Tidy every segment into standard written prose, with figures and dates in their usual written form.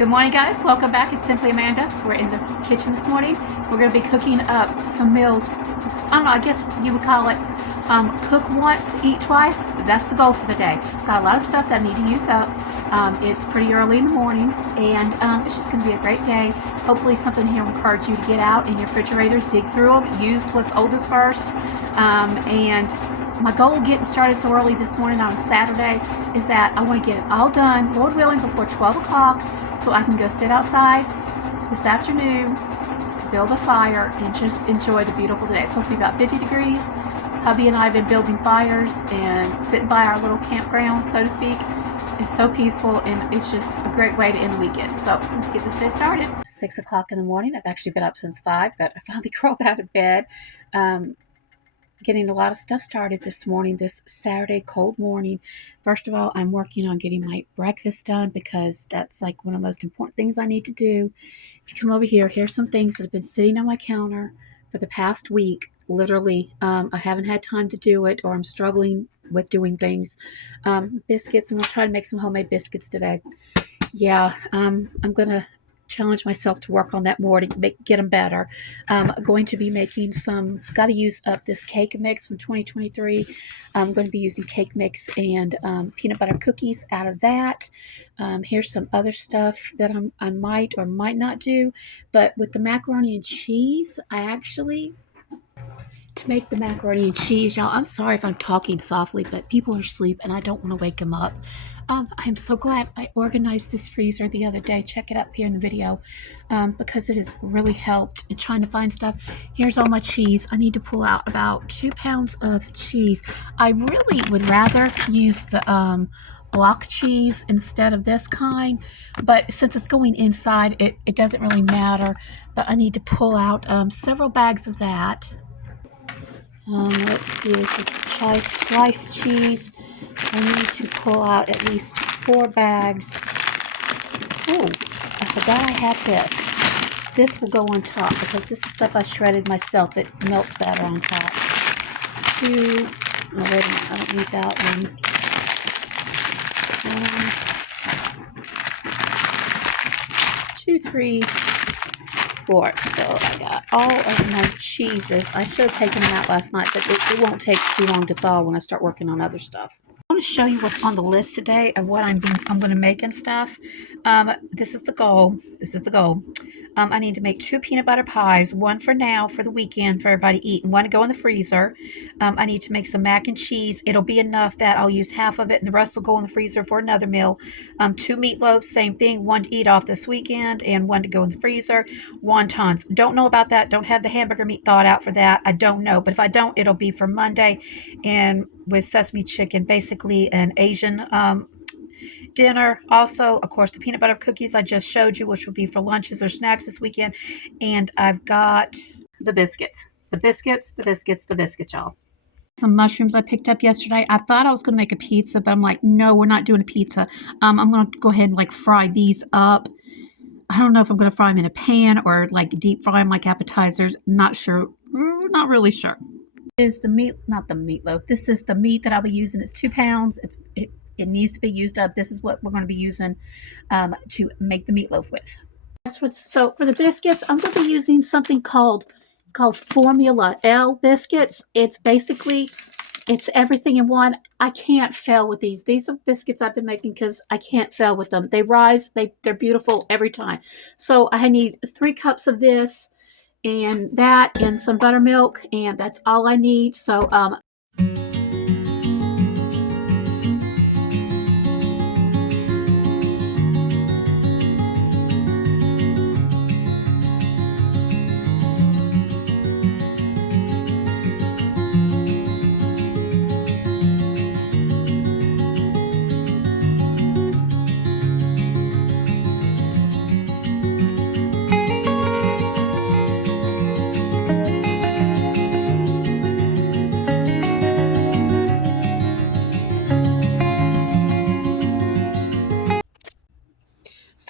Good morning, guys. Welcome back. It's Simply Amanda. We're in the kitchen this morning. We're going to be cooking up some meals. I don't know, I guess you would call it cook once, eat twice. That's the goal for the day. Got a lot of stuff that I need to use up. It's pretty early in the morning, and it's just going to be a great day. Hopefully something here will encourage you to get out in your refrigerators, dig through them, use what's oldest first, and my goal getting started so early this morning on a Saturday is that I want to get it all done, Lord willing, before 12 o'clock so I can go sit outside this afternoon, build a fire, and just enjoy the beautiful day. It's supposed to be about 50 degrees. Hubby and I have been building fires and sitting by our little campground, so to speak. It's so peaceful, and it's just a great way to end the weekend. So let's get this day started. 6 o'clock in the morning. I've actually been up since 5, but I finally crawled out of bed. Getting a lot of stuff started this morning, this Saturday cold morning. First of all, I'm working on getting my breakfast done because that's like one of the most important things I need to do. If you come over here, here's some things that have been sitting on my counter for the past week. Literally, I haven't had time to do it, or I'm struggling with doing things. Biscuits. I'm going to try to make some homemade biscuits today. Yeah, I'm going to challenge myself to work on that more to get them better. Going to be making some, got to use up this cake mix from 2023. I'm going to be using cake mix and peanut butter cookies out of that. Here's some other stuff that I might or might not do. But with the macaroni and cheese, to make the macaroni and cheese, y'all, I'm sorry if I'm talking softly, but people are asleep and I don't want to wake them up. I'm so glad I organized this freezer the other day. Check it up here in the video because it has really helped in trying to find stuff. Here's all my cheese. I need to pull out about 2 pounds of cheese. I really would rather use the block cheese instead of this kind, but since it's going inside, it doesn't really matter. But I need to pull out several bags of that. Let's see, this is sliced cheese. I need to pull out at least 4 bags. Oh, I forgot I had this. This will go on top because this is stuff I shredded myself. It melts better on top. 2, oh wait a minute, I don't need that one. 2, 3, 4. So I got all of my cheeses. I should have taken them out last night, but it won't take too long to thaw when I start working on other stuff. I want to show you what's on the list today of what I'm going to make and stuff. This is the goal. I need to make 2 peanut butter pies, one for now for the weekend for everybody to eat, and one to go in the freezer. I need to make some mac and cheese. It'll be enough that I'll use half of it, and the rest will go in the freezer for another meal. 2 meatloaves, same thing, one to eat off this weekend and one to go in the freezer. Wontons. Don't know about that. Don't have the hamburger meat thawed out for that. I don't know, but if I don't, it'll be for Monday, and with sesame chicken, basically an Asian dinner. Also, of course, the peanut butter cookies I just showed you, which will be for lunches or snacks this weekend. And I've got the biscuits, y'all. Some mushrooms I picked up yesterday. I thought I was going to make a pizza, but I'm like, no, we're not doing a pizza. I'm going to go ahead and like fry these up. I don't know if I'm going to fry them in a pan or like deep fry them like appetizers. Not sure. Not really sure. Is the meat, not the meatloaf. This is the meat that I'll be using. It's 2 pounds. It needs to be used up. This is what we're going to be using to make the meatloaf with. So for the biscuits, I'm going to be using something called Formula L biscuits. It's everything in one. I can't fail with these. These are biscuits I've been making because I can't fail with them. They rise. They're beautiful every time. So I need 3 cups of this and that and some buttermilk, and that's all I need. So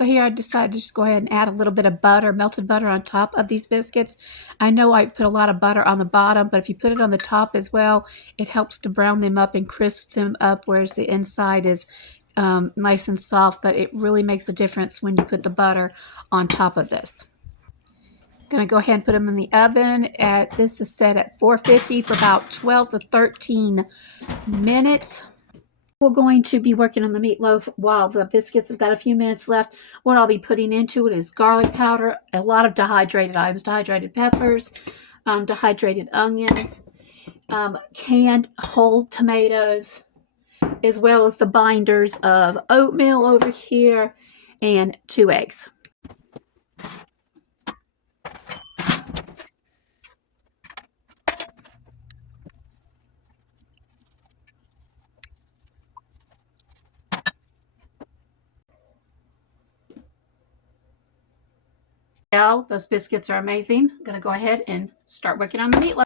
So here I decided to just go ahead and add a little bit of butter, melted butter on top of these biscuits. I know I put a lot of butter on the bottom, but if you put it on the top as well, it helps to brown them up and crisp them up, whereas the inside is nice and soft, but it really makes a difference when you put the butter on top of this. Gonna go ahead and put them in the oven. This is set at 450 for about 12 to 13 minutes. We're going to be working on the meatloaf while the biscuits have got a few minutes left. What I'll be putting into it is garlic powder, a lot of dehydrated items, dehydrated peppers, dehydrated onions, canned whole tomatoes, as well as the binders of oatmeal over here and 2 eggs. Now, those biscuits are amazing. I'm going to go ahead and start working on the meatloaf.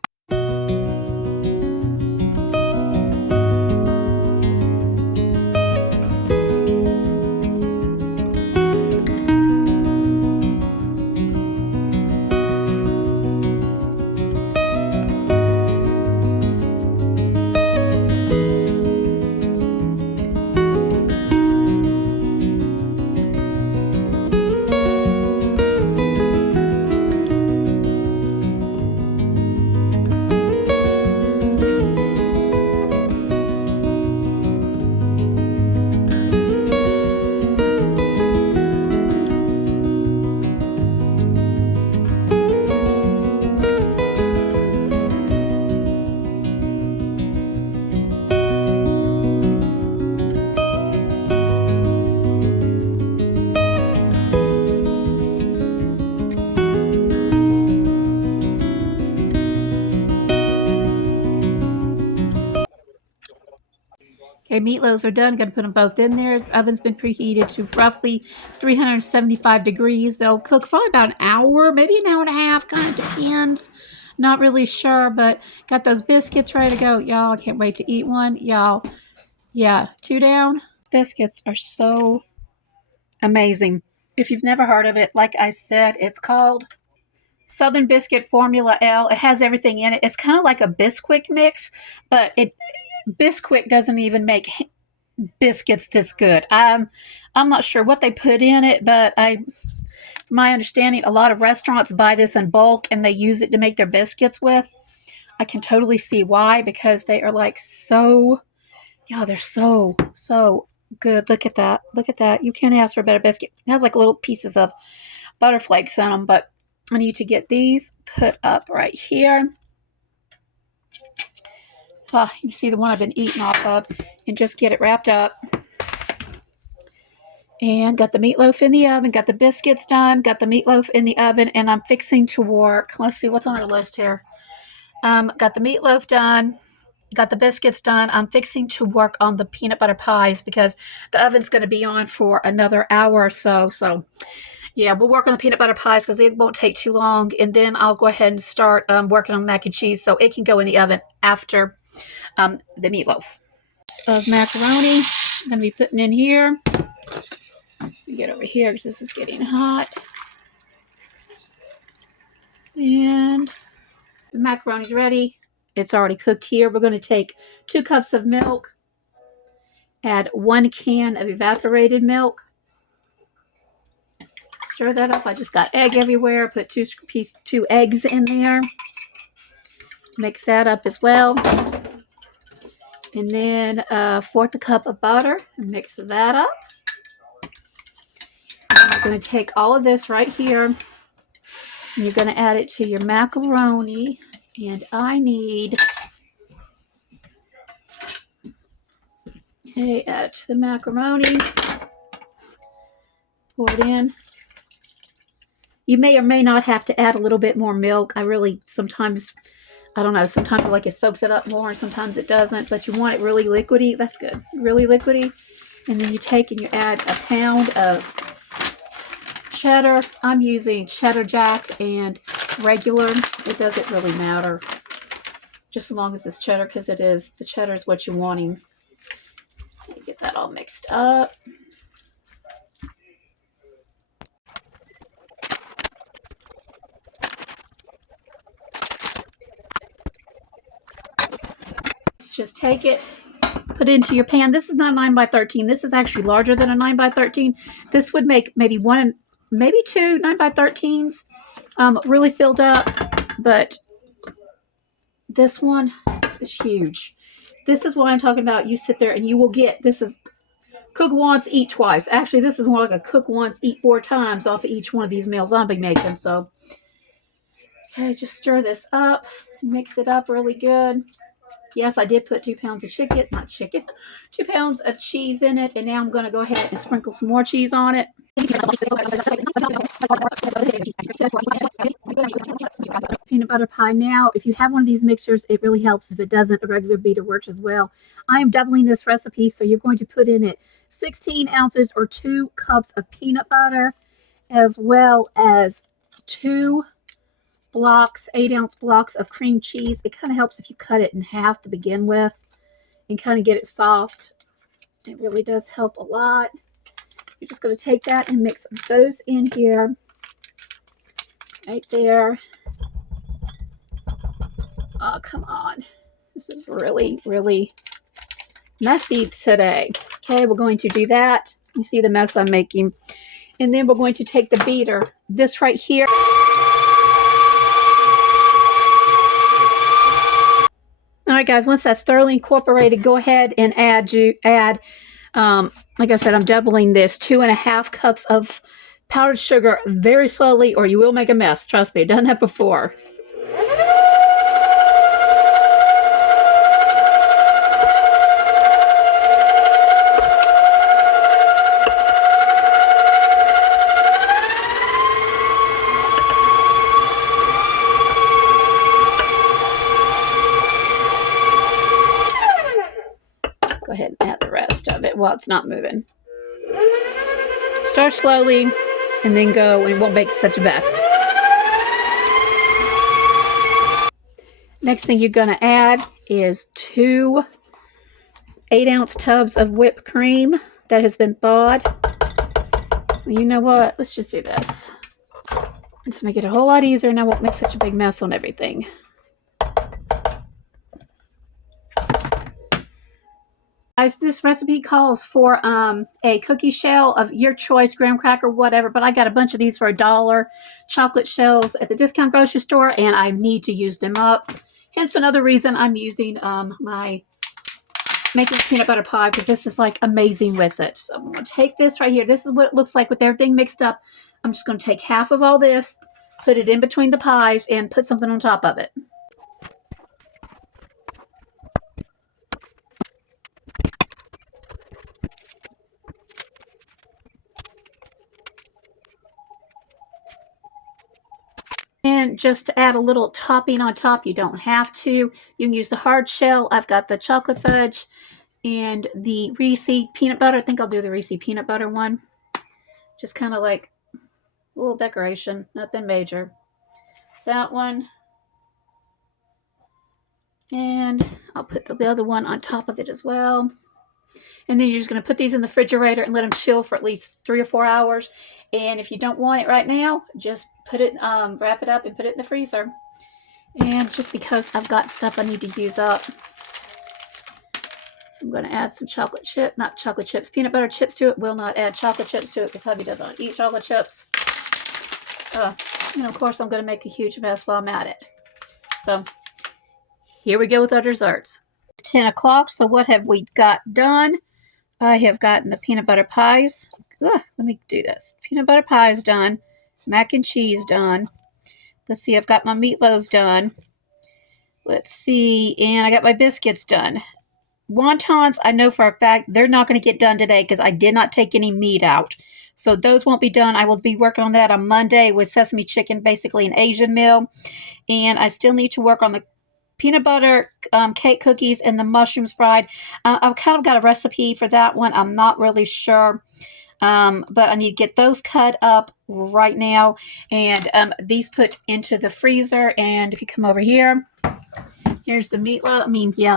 Okay, meatloaves are done. Going to put them both in there. The oven's been preheated to roughly 375 degrees. They'll cook probably about an hour, maybe an hour and a half. Kind of depends. Not really sure, but got those biscuits ready to go. Y'all, I can't wait to eat one. Y'all, yeah, 2 down. Biscuits are so amazing. If you've never heard of it, like I said, it's called Southern Biscuit Formula L. It has everything in it. It's kind of like a Bisquick mix, but Bisquick doesn't even make biscuits this good. I'm not sure what they put in it, but my understanding, a lot of restaurants buy this in bulk and they use it to make their biscuits with. I can totally see why, because they are like so, yeah, they're so good. Look at that. Look at that. You can't ask for a better biscuit. It has like little pieces of butter flakes in them, but I need to get these put up right here. You see the one I've been eating off of, and just get it wrapped up. And got the meatloaf in the oven, got the biscuits done, got the meatloaf in the oven, and I'm fixing to work. Let's see what's on our list here. Got the meatloaf done, got the biscuits done. I'm fixing to work on the peanut butter pies because the oven's going to be on for another hour or so. So, yeah, we'll work on the peanut butter pies because it won't take too long. And then I'll go ahead and start working on mac and cheese so it can go in the oven after the meatloaf. Of macaroni, I'm going to be putting in here. Get over here because this is getting hot. And the macaroni's ready. It's already cooked here. We're going to take 2 cups of milk, add 1 can of evaporated milk, stir that up. I just got egg everywhere. Put 2 eggs in there. Mix that up as well. And then 1/4 cup of butter. Mix that up. And I'm going to take all of this right here, and you're going to add it to your macaroni. And I need, okay, add it to the macaroni. Pour it in. You may or may not have to add a little bit more milk. I really sometimes, I don't know, sometimes like it soaks it up more and sometimes it doesn't, but you want it really liquidy. That's good. Really liquidy. And then you take and you add a pound of cheddar. I'm using cheddar jack and regular. It doesn't really matter, just as long as it's cheddar, because the cheddar is what you're wanting. Get that all mixed up. Let's just take it put it into your pan. This is not 9 by 13. This is actually larger than a 9 by 13. This would make maybe one, maybe two 9 by 13s really filled up. But this one is huge. This is what I'm talking about. You sit there and you will get, this is cook once, eat twice. Actually, this is more like a cook once, eat 4 times off of each one of these meals I'll be making. So, okay, just stir this up, mix it up really good. Yes, I did put 2 pounds of chicken, not chicken, 2 pounds of cheese in it. And now I'm going to go ahead and sprinkle some more cheese on it. Peanut butter pie. Now, if you have one of these mixers, it really helps. If it doesn't, a regular beater works as well. I am doubling this recipe, so you're going to put in it 16 ounces or 2 cups of peanut butter, as well as 2 blocks, 8-ounce blocks of cream cheese. It kind of helps if you cut it in half to begin with and kind of get it soft. It really does help a lot. You're just going to take that and mix those in here. Right there. Oh, come on. This is really, really messy today. Okay, we're going to do that. You see the mess I'm making. And then we're going to take the beater. This right here. All right, guys, once that's thoroughly incorporated, go ahead and add, like I said, I'm doubling this, 2.5 cups of powdered sugar very slowly, or you will make a mess. Trust me, I've done that before. Go ahead and add the rest of it while it's not moving. Start slowly and then go, and it won't make such a mess. Next thing you're going to add is 2 8-ounce tubs of whipped cream that has been thawed. Well, you know what? Let's just do this. Let's make it a whole lot easier, and I won't make such a big mess on everything. Guys, this recipe calls for a cookie shell of your choice, graham cracker, whatever, but I got a bunch of these for $1 chocolate shells at the discount grocery store, and I need to use them up. Hence another reason I'm using my making peanut butter pie, because this is like amazing with it. So I'm going to take this right here. This is what it looks like with everything mixed up. I'm just going to take half of all this, put it in between the pies, and put something on top of it. And just to add a little topping on top, you don't have to. You can use the hard shell. I've got the chocolate fudge and the Reese peanut butter. I think I'll do the Reese peanut butter one. Just kind of like a little decoration, nothing major. That one. And I'll put the other one on top of it as well. And then you're just going to put these in the refrigerator and let them chill for at least 3 or 4 hours. And if you don't want it right now, just put it, wrap it up and put it in the freezer. And just because I've got stuff I need to use up, I'm going to add some peanut butter chips to it. Will not add chocolate chips to it because hubby does not eat chocolate chips. And of course, I'm going to make a huge mess while I'm at it. So here we go with our desserts. It's 10 o'clock, so what have we got done? I have gotten the peanut butter pies. Let me do this. Peanut butter pies done. Mac and cheese done. Let's see, I've got my meatloaves done. Let's see, and I got my biscuits done. Wontons, I know for a fact they're not going to get done today because I did not take any meat out. So those won't be done. I will be working on that on Monday with sesame chicken, basically an Asian meal. And I still need to work on the peanut butter cake cookies and the mushrooms fried. I've kind of got a recipe for that one. I'm not really sure. But I need to get those cut up right now. And these put into the freezer. And if you come over here, here's the meatloaf.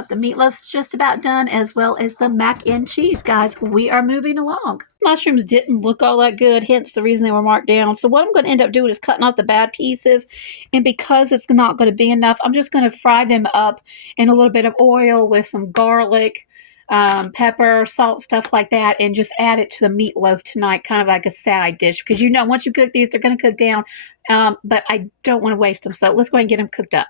The meatloaf's just about done, as well as the mac and cheese, guys. We are moving along. Mushrooms didn't look all that good, hence the reason they were marked down. So what I'm going to end up doing is cutting off the bad pieces. And because it's not going to be enough, I'm just going to fry them up in a little bit of oil with some garlic, pepper, salt, stuff like that, and just add it to the meatloaf tonight, kind of like a side dish. Because you know, once you cook these, they're going to cook down. But I don't want to waste them, so let's go ahead and get them cooked up.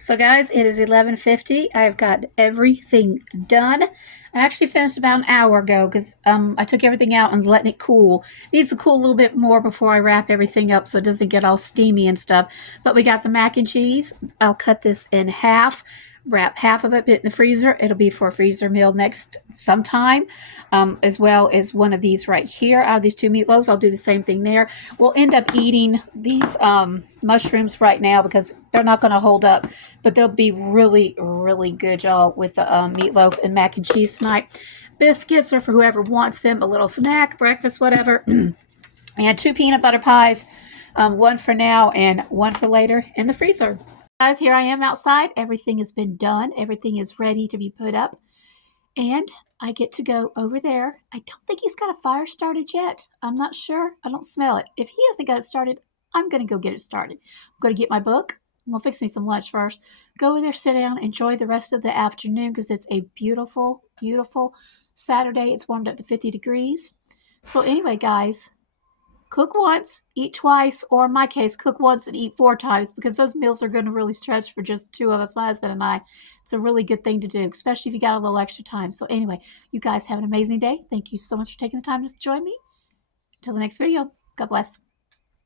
So guys, it is 11:50. I've got everything done. I actually finished about an hour ago because I took everything out and letting it cool. It needs to cool a little bit more before I wrap everything up so it doesn't get all steamy and stuff. But we got the mac and cheese. I'll cut this in half, wrap half of it in the freezer. It'll be for a freezer meal next sometime, as well as one of these right here out of these two meatloaves. I'll do the same thing there. We'll end up eating these mushrooms right now because they're not going to hold up, but they'll be really, really good, y'all, with the meatloaf and mac and cheese tonight. Biscuits are for whoever wants them, a little snack, breakfast, whatever. And 2 peanut butter pies, one for now and one for later in the freezer. Guys, here I am outside. Everything has been done. Everything is ready to be put up. And I get to go over there. I don't think he's got a fire started yet. I'm not sure. I don't smell it. If he hasn't got it started, I'm going to go get it started. I'm going to get my book. I'm going to fix me some lunch first. Go over there, sit down, enjoy the rest of the afternoon because it's a beautiful, beautiful Saturday. It's warmed up to 50 degrees. So anyway, guys, cook once, eat twice, or in my case, cook once and eat 4 times because those meals are going to really stretch for just 2 of us, my husband and I. It's a really good thing to do, especially if you got a little extra time. So anyway, you guys have an amazing day. Thank you so much for taking the time to join me. Until the next video, God bless.